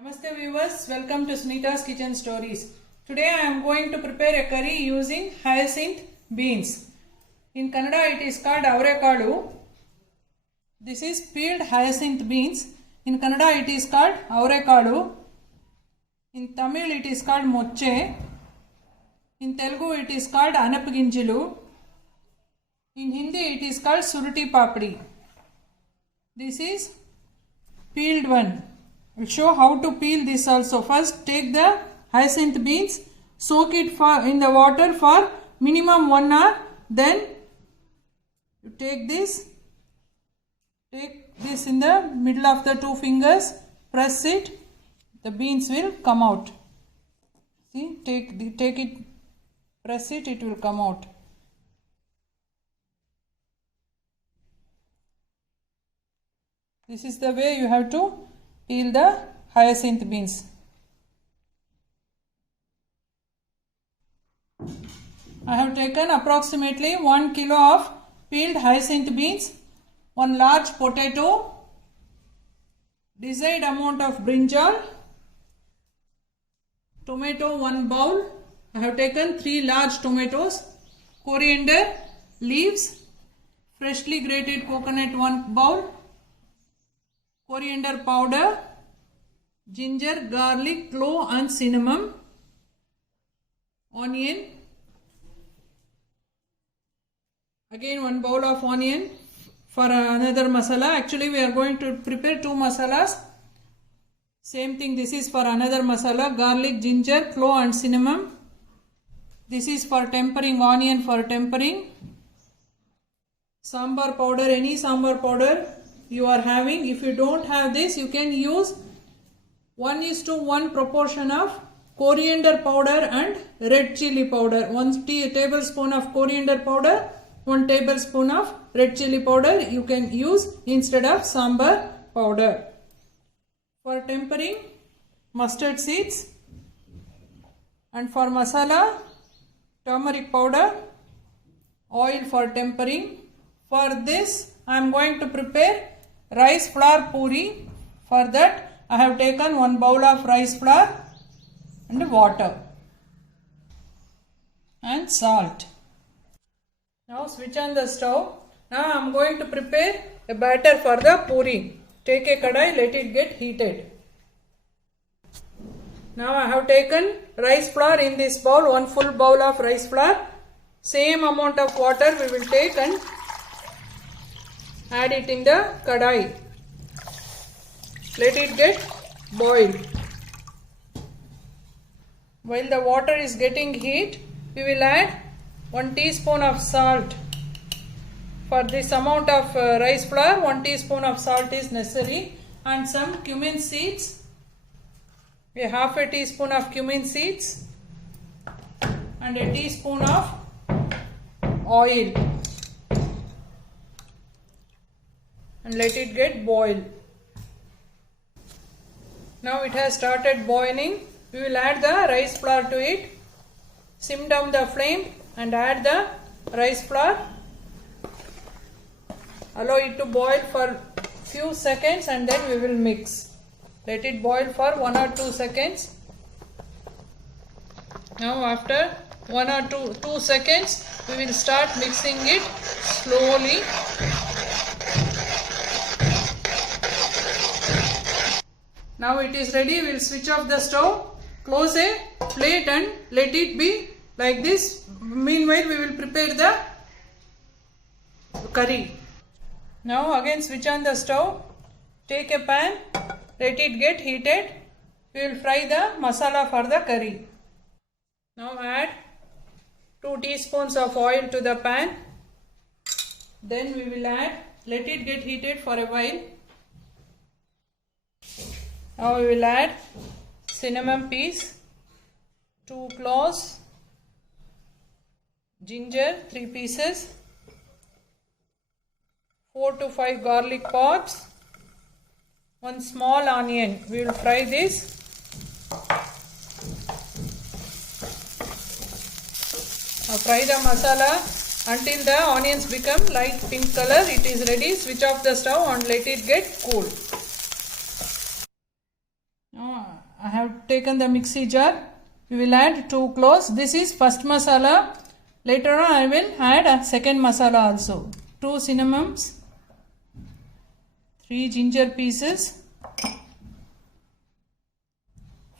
Namaste viewers, welcome to Sunita's Kitchen Stories. Today I am going to prepare a curry using hyacinth beans. In Kannada it is called avrekadu. This is peeled hyacinth beans. In Kannada it is called avrekadu. In Tamil it is called moche. In Telugu it is called anapaginjalu. In Hindi it is called suruti papdi. This is peeled one. I will show how to peel this also. First take the hyacinth beans, soak it in the water for minimum 1 hour. Then you take this in the middle of the two fingers, press it, the beans will come out. See, take it, press it, it will come out. This is the way you have to peel the hyacinth beans. I have taken approximately 1 kilo of peeled hyacinth beans, 1 large potato, desired amount of brinjal, tomato 1 bowl. I have taken 3 large tomatoes, coriander leaves, freshly grated coconut 1 bowl, coriander powder, ginger, garlic, clove and cinnamon, onion, again 1 bowl of onion for another masala. Actually we are going to prepare 2 masalas. Same thing, this is for another masala, garlic, ginger, clove and cinnamon. This is for tempering, onion for tempering. Sambar powder, any sambar powder you are having. If you don't have this, you can use 1:1 proportion of coriander powder and red chili powder. 1 tablespoon of coriander powder, 1 tablespoon of red chili powder you can use instead of sambar powder. For tempering, mustard seeds, and for masala, turmeric powder, oil for tempering. For this I am going to prepare rice flour puri. For that I have taken 1 bowl of rice flour and water and salt. Now switch on the stove. Now I am going to prepare a batter for the puri. Take a kadai, let it get heated. Now I have taken rice flour in this bowl, 1 full bowl of rice flour. Same amount of water we will take and add it in the kadai. Let it get boiled. While the water is getting heat, we will add 1 teaspoon of salt. For this amount of rice flour, 1 teaspoon of salt is necessary, and some cumin seeds. We have half a teaspoon of cumin seeds and a teaspoon of oil. And let it get boiled. Now it has started boiling. We will add the rice flour to it. Sim down the flame and add the rice flour. Allow it to boil for few seconds and then we will mix. Let it boil for 1 or 2 seconds. Now after 1 or 2 seconds, we will start mixing it slowly. Now it is ready. We will switch off the stove, close a plate and let it be like this. Meanwhile we will prepare the curry. Now again switch on the stove, take a pan, let it get heated. We will fry the masala for the curry. Now add 2 teaspoons of oil to the pan. Then we will add, let it get heated for a while. Now we will add cinnamon piece, 2 cloves, ginger 3 pieces, 4 to 5 garlic pods, 1 small onion. We will fry this. Now fry the masala until the onions become light pink color. It is ready. Switch off the stove and let it get cool. have taken the mixie jar. We will add 2 cloves. This is first masala. Later on I will add a second masala also. 2 cinnamons, 3 ginger pieces,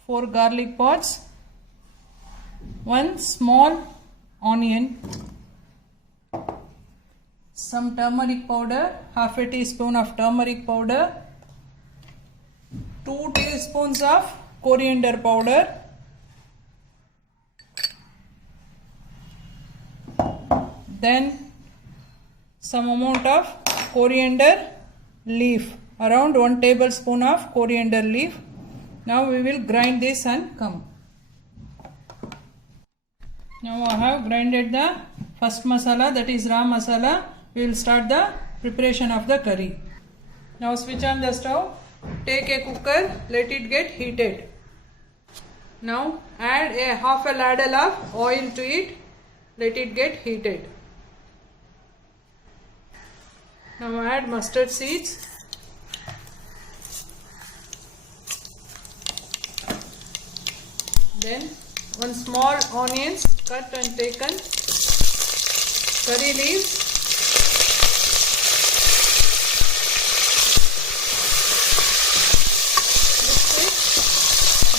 4 garlic pods, 1 small onion, some turmeric powder, half a teaspoon of turmeric powder, 2 teaspoons of coriander powder, then some amount of coriander leaf, around 1 tablespoon of coriander leaf. Now we will grind this and come. Now I have grinded the first masala, that is raw masala. We will start the preparation of the curry. Now switch on the stove. Take a cooker, let it get heated. Now add a half a ladle of oil to it. Let it get heated. Now add mustard seeds. Then 1 small onions cut and taken. Curry leaves.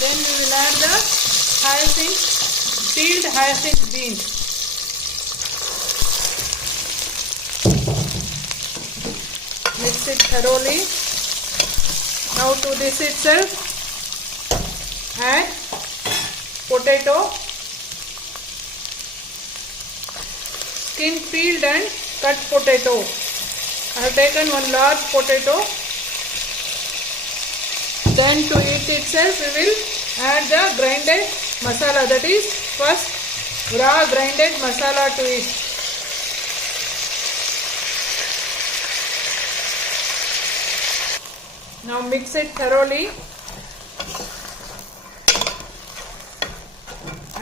Then we will add the peeled hyacinth beans. Mix it thoroughly. Now to this itself add potato, skin peeled and cut potato. I have taken 1 large potato. Then to it itself we will add the grinded masala, that is first raw grinded masala to it. Now mix it thoroughly.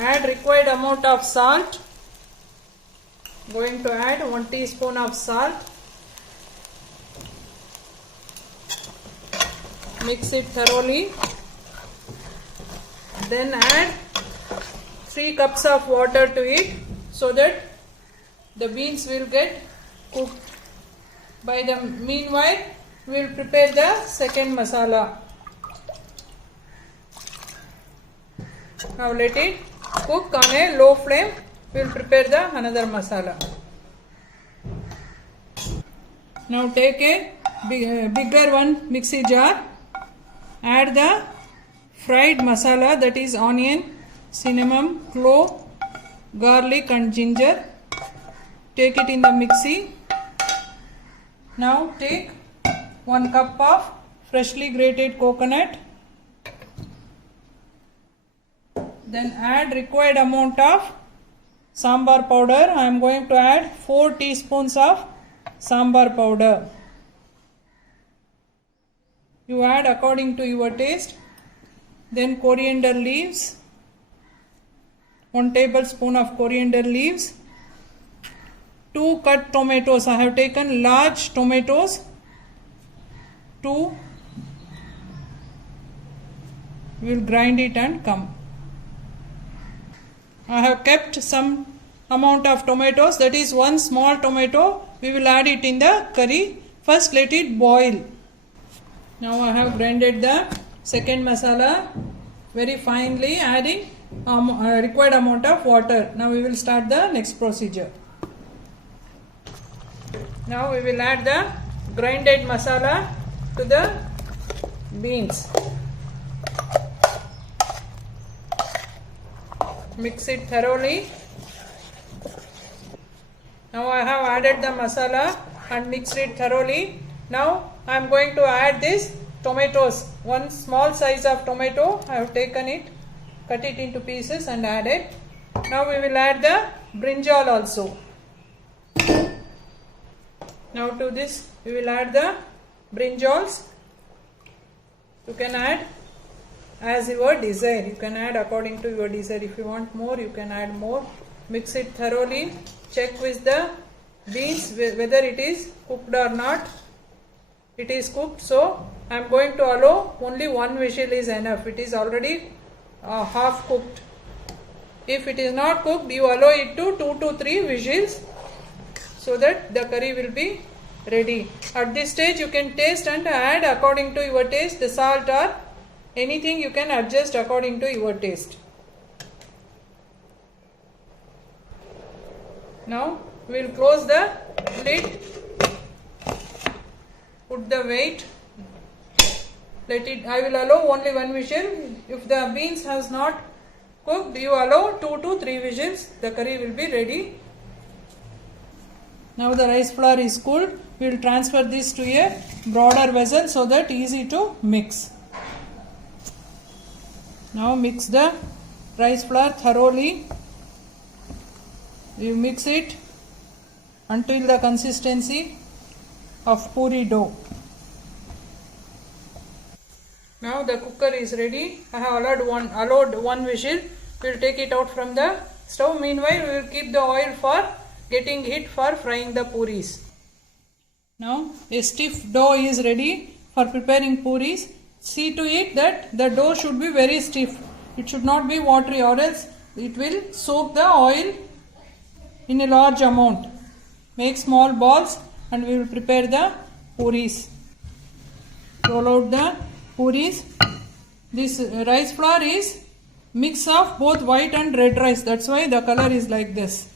Add required amount of salt. Going to add 1 teaspoon of salt. Mix it thoroughly. Then add 3 cups of water to it so that the beans will get cooked. By the meanwhile, we will prepare the second masala. Now let it cook on a low flame. We will prepare the another masala. Now take a bigger one mixie jar. Add the fried masala, that is onion, cinnamon, clove, garlic and ginger. Take it in the mixie. Now take 1 cup of freshly grated coconut. Then add required amount of sambar powder. I am going to add 4 teaspoons of sambar powder. You add according to your taste. Then coriander leaves, 1 tablespoon of coriander leaves, 2 cut tomatoes. I have taken large tomatoes, 2. We will grind it and come. I have kept some amount of tomatoes, that is 1 small tomato. We will add it in the curry. First let it boil. Now I have grinded the second masala very finely, adding required amount of water. Now we will start the next procedure. Now we will add the grinded masala to the beans. Mix it thoroughly. Now I have added the masala and mixed it thoroughly. Now I am going to add this tomatoes. 1 small size of tomato. I have taken it, cut it into pieces and add it. Now we will add the brinjal also. Now to this we will add the brinjals. You can add as your desire. You can add according to your desire. If you want more, you can add more. Mix it thoroughly. Check with the beans whether it is cooked or not. It is cooked, so I am going to allow only one whistle is enough. It is already half cooked. If it is not cooked, you allow it to 2 to 3 whistles so that the curry will be ready. At this stage you can taste and add according to your taste the salt or anything you can adjust according to your taste. Now we will close the lid, put the weight, let it. I will allow only one whistle. If the beans has not cooked, you allow 2 to 3 whistles. The curry will be ready. Now the rice flour is cooled. We will transfer this to a broader vessel so that easy to mix. Now mix the rice flour thoroughly. You mix it until the consistency of puri dough. Now the cooker is ready. I have allowed one whistle. We will take it out from the stove. Meanwhile, we will keep the oil for getting heat for frying the puris. Now a stiff dough is ready for preparing puris. See to it that the dough should be very stiff. It should not be watery, or else it will soak the oil in a large amount. Make small balls and we will prepare the puris. Roll out the puris. This rice flour is mix of both white and red rice. That's why the color is like this,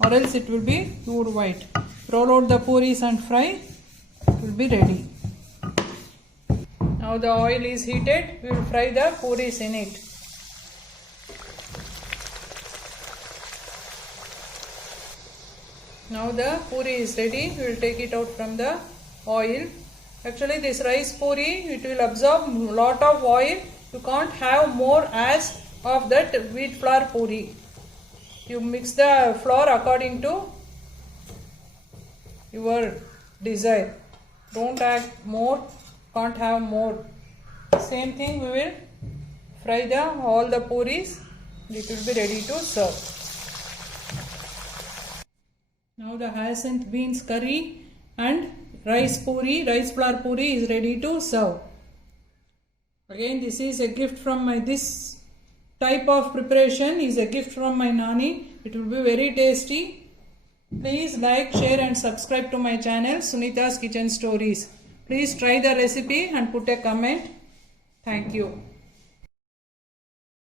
or else it will be pure white. Roll out the puris and fry. It will be ready. Now the oil is heated. We will fry the puris in it. Now the puri is ready. We will take it out from the oil. Actually this rice puri, it will absorb lot of oil. You can't have more as of that wheat flour puri. You mix the flour according to your desire. Don't add more, can't have more. Same thing, we will fry all the puris. It will be ready to serve. Now the hyacinth beans curry and rice flour puri is ready to serve. Again, this is a gift from this type of preparation is a gift from my Nani. It will be very tasty. Please like, share and subscribe to my channel Sunita's Kitchen Stories. Please try the recipe and put a comment. Thank you.